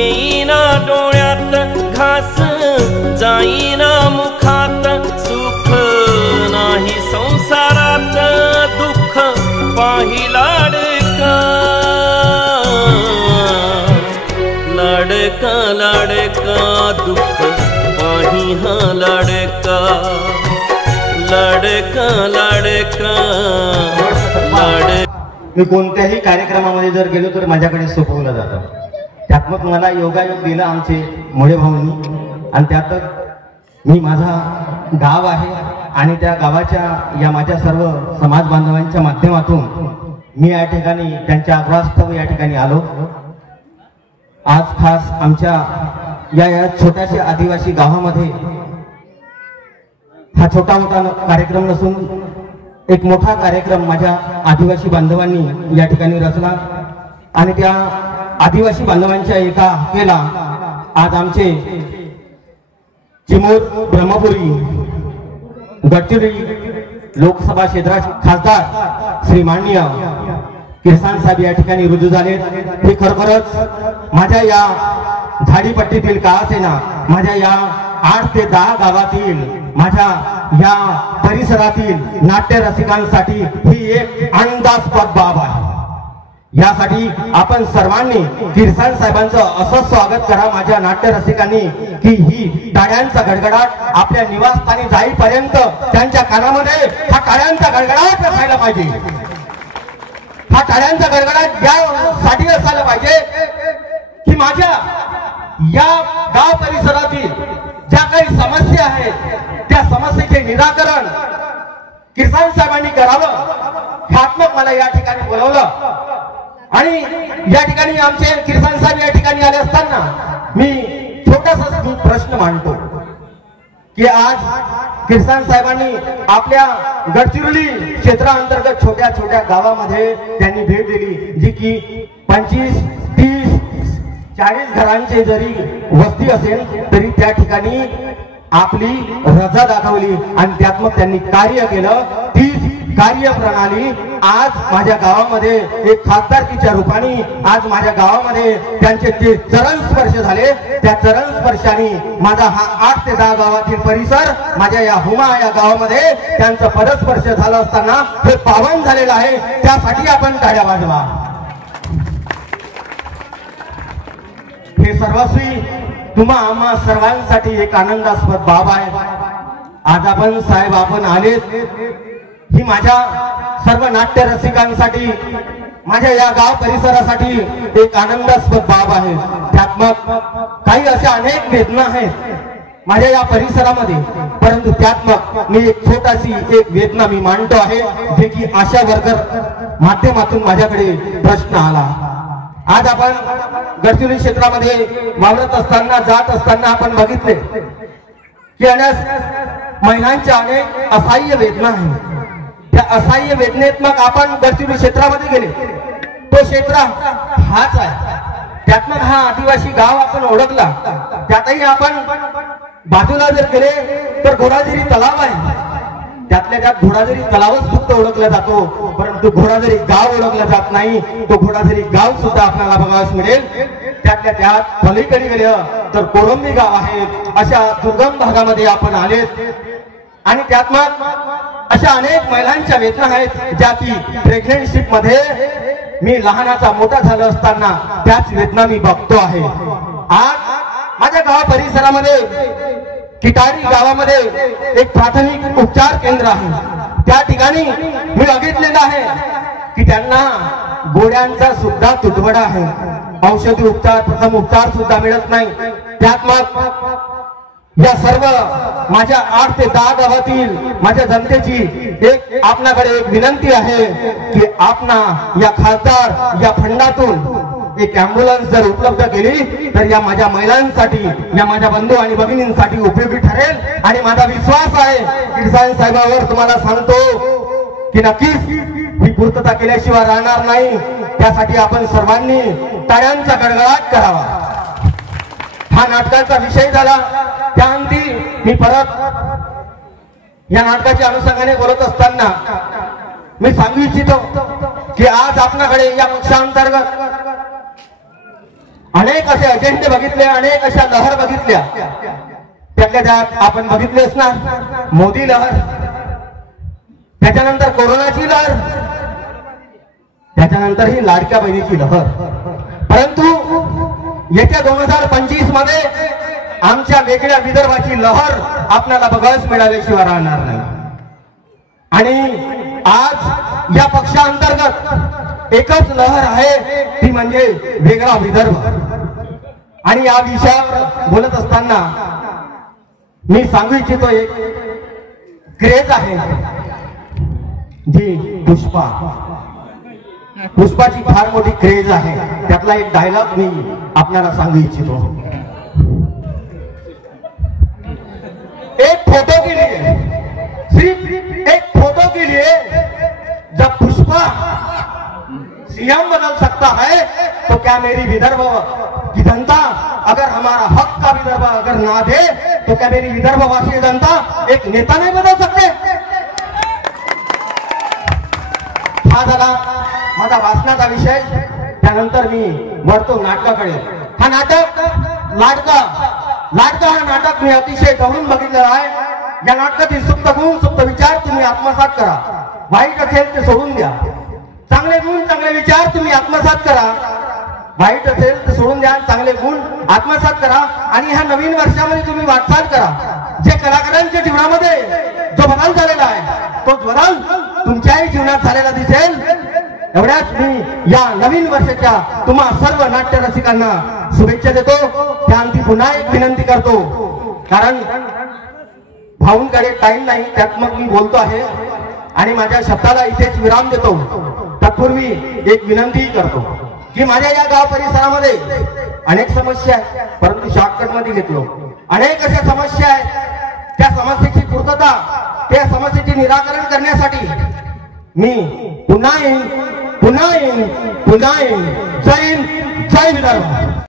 येईना डोळ्यात घास जाईना मुखात सुख नाही संसारात दुःख पाही लाडका लाडका लाडका दुःख पाही हा लाडका लाडका लाडका लाडका। मी कोणत्याही कार्यक्रमामध्ये जर गेलो तर माझ्याकडे सोपवलं जातं। त्यात मग मला योगायोग दिला आमचे मोठे भाऊंनी आणि त्यात मी माझा गाव आहे आणि त्या गावाच्या या माझ्या सर्व समाज बांधवांच्या माध्यमातून मी या ठिकाणी त्यांच्या आग्रहास्तव या ठिकाणी आलो। आज खास आमच्या या छोट्याशा आदिवासी गावामध्ये हा छोटा मोठा कार्यक्रम नसून एक मोठा कार्यक्रम माझ्या आदिवासी बांधवांनी या ठिकाणी रचला आणि त्या आदिवासी बांधवांच्या एका हाकेला आज आमचे चिमूर ब्रह्मपुरी गडचिरोली लोकसभा क्षेत्राचे खासदार श्री माननीय किरसान साहेब या ठिकाणी रुजू झाले। हे खरोखरच माझ्या या झाडीपट्टीतील का असेना माझ्या या 8 ते 10 गावातील माझ्या या परिसरातील नाट्य रसिकांसाठी ही एक आनंदास्पद बाब आहे। यासाठी आपण सर्वांनी किरसान साहेबांचं असं स्वागत करा माझ्या नाट्य रसिकांनी की ही टाळ्यांचा गडगडाट आपल्या निवासस्थानी जाईपर्यंत त्यांच्या कानामध्ये हा टाळ्यांचा गडगडाट असायला पाहिजे। हा टाळ्यांचा गडगडाट यासाठी असायला पाहिजे की माझ्या या गाव परिसरातील ज्या काही समस्या आहेत त्या समस्येचे निराकरण किरसान साहेबांनी करावं ह्यात्मक मला या ठिकाणी बोलवलं आणि या ठिकाणी आमचे किरसान साहेब या ठिकाणी आले असताना मी छोटासा प्रश्न मांडतो की आज किरसान साहेबांनी आपल्या गडचिरोली क्षेत्राअंतर्गत छोट्या छोट्या गावामध्ये त्यांनी भेट दिली जी की 25, 30, 40 घरांचे जरी वस्ती असेल तरी त्या ठिकाणी आपली रजा दाखवली आणि त्यात मग त्यांनी कार्य केलं। तीच कार्यप्रणाली आज माझ्या गावामध्ये एक खासदारकीच्या रूपाने आज माझ्या गावामध्ये त्यांचे जे चरण स्पर्श झाले त्या चरण स्पर्शाने माझा हा 8 ते 10 गावातील परिसर माझ्या या हुमा या गावामध्ये त्यांचा पदस्पर्श झाला असताना हे पावन झालेलं आहे। त्यासाठी आपण टाळ्या वाजवा। हे सर्वस्वी तुम्हा आम्हा सर्वांसाठी एक आनंदास्पद बाब आहे। आज आपण साहेब आपण आले ही माझ्या सर्व नाट्य रसिकांसाठी माझ्या या गाव परिसरासाठी एक आनंदास्पद बाब आहे। त्यात मग काही अशा अनेक वेदना आहेत माझ्या या परिसरामध्ये परंतु त्यात मग मी एक छोटाशी एक वेदना मी मांडतो आहे जे की आशा वर्कर माध्यमातून माझ्याकडे प्रश्न आला। आज आपण गडचिरोली क्षेत्रामध्ये वावरत असताना जात असताना आपण बघितले की अनेक महिलांच्या अनेक असहाय्य वेदना आहेत। त्या असहाय्य वेदनेत मग आपण गडचिरोली क्षेत्रामध्ये गेले तो क्षेत्र हाच आहे। त्यात मग हा आदिवासी गाव आपण ओळखला त्यातही आपण बाजूला जर गेले तर घोडाझरी तलाव आहे। त्यातल्या त्यात घोडाझरी तलावच फक्त ओळखला जातो परंतु घोडाझरी गाव ओळखला जात नाही। तो घोडाझरी गाव सुद्धा आपल्याला बघावयास मिळेल। त्यातल्या त्यात पलीकडे गेलं तर कोळंबी गाव आहे। अशा दुर्गम भागामध्ये आपण आले आणि त्यात मग अशा अनेक महिलांच्या वेदना आहेत ज्या की प्रेग्नन्सीप मध्ये मी लहानाचा मोठा झालो असताना त्याच वेदना मी बघतो आहे। आज माझ्या गाव परिसरामध्ये किटारी गावामध्ये एक प्राथमिक उपचार केंद्र आहे। त्या ठिकाणी मी बघितलेलं आहे की त्यांना गोळ्यांचा सुद्धा तुटवडा आहे। औषधी उपचार प्रथम उपचार सुद्धा मिळत नाही। त्यात मग या सर्व माझ्या 8 ते 10 गावातील माझ्या जनतेची एक आपल्याकडे एक विनंती आहे की आपणा या खासदार या फंडातून एक ॲम्ब्युलन्स जर उपलब्ध केली तर या माझ्या महिलांसाठी या माझ्या बंधू आणि भगिनींसाठी उपयोगी ठरेल। आणि माझा विश्वास आहे किरसान साहेबांवर तुम्हाला सांगतो की नक्कीच ही पूर्तता केल्याशिवाय राहणार नाही। त्यासाठी आपण सर्वांनी टाळ्यांचा गडगडाट करावा। हा नाटकाचा विषय झाला त्याअंती मी परत या नाटकाच्या अनुषंगाने बोलत असताना मी सांगू इच्छितो की आज आपल्याकडे या पक्षांतर्गत अनेक असे अजेंडे बघितले, अनेक अशा लहर बघितल्या. त्यातल्या त्यात आपण बघितलेच ना, मोदी लहर, त्याच्यानंतर कोरोनाची लहर, त्याच्यानंतर ही लाडक्या बहिणीची लहर. परंतु येत्या 2025 मध्ये आमच्या वेगळ्या विदर्भाची लहर आपल्याला बघायला मिळाल्याशिवाय राहणार नाही. आणि आज या पक्षांतर्गत एकच लहर आहे, ती म्हणजे वेगळा विदर्भ. आणि या विषयावर बोलत असताना मी सांगू इच्छितो, एक क्रेज आहे जी पुष्पाची फार मोठी क्रेज आहे. त्यातला एक डायलॉग मी आपल्याला सांगू इच्छितो. एक फोटो के लिए, सिर्फ एक फोटो के लिए जब पुष्पा सीएम बदल सकता है, तो क्या मेरी विदर्भ की जनता अगर हमारा हक का विदर्भ अगर ना दे, तो क्या मेरी विदर्भवासी जनता एक नेता नहीं बदल सकते? हा झाला माझा वाचनाचा विषय. त्यानंतर मी वळतो नाटकाकडे. हा नाटक लाडका हा नाटक मी अतिशय जवळून बघितलेला आहे. या नाटकातील सुप्त गुण, सुप्त विचार तुम्ही आत्मसात करा. वाईट असेल ते सोडून द्या. चांगले गुण, चांगले विचार तुम्ही आत्मसात करा. वाईट असेल तर सोडून द्या, चांगले गुण आत्मसात करा. आणि ह्या नवीन वर्षामध्ये तुम्ही वाटचाल करा. जे कलाकारांच्या जीवनामध्ये जो बदल झालेला आहे, तो बदल तुमच्याही जीवनात झालेला दिसेल. एवढ्याच मी या नवीन वर्षाच्या तुम्हा सर्व नाट्य रसिकांना शुभेच्छा देतो. त्यानंतर पुन्हा एक विनंती करतो, कारण भाऊंकडे टाइम नाही, त्यात मग मी बोलतो आहे आणि माझ्या शब्दाला इथेच विराम देतो. तत्पूर्वी एक विनंती करतो की माझ्या या गाव परिसरामध्ये अनेक समस्या आहेत, परंतु शॉर्टकट मध्ये घेतलो. अनेक अशा समस्या आहेत, त्या समस्येची पूर्तता, त्या समस्येचे निराकरण करण्यासाठी मी पुन्हा येईन. जय हिंद, जय विदर्भ.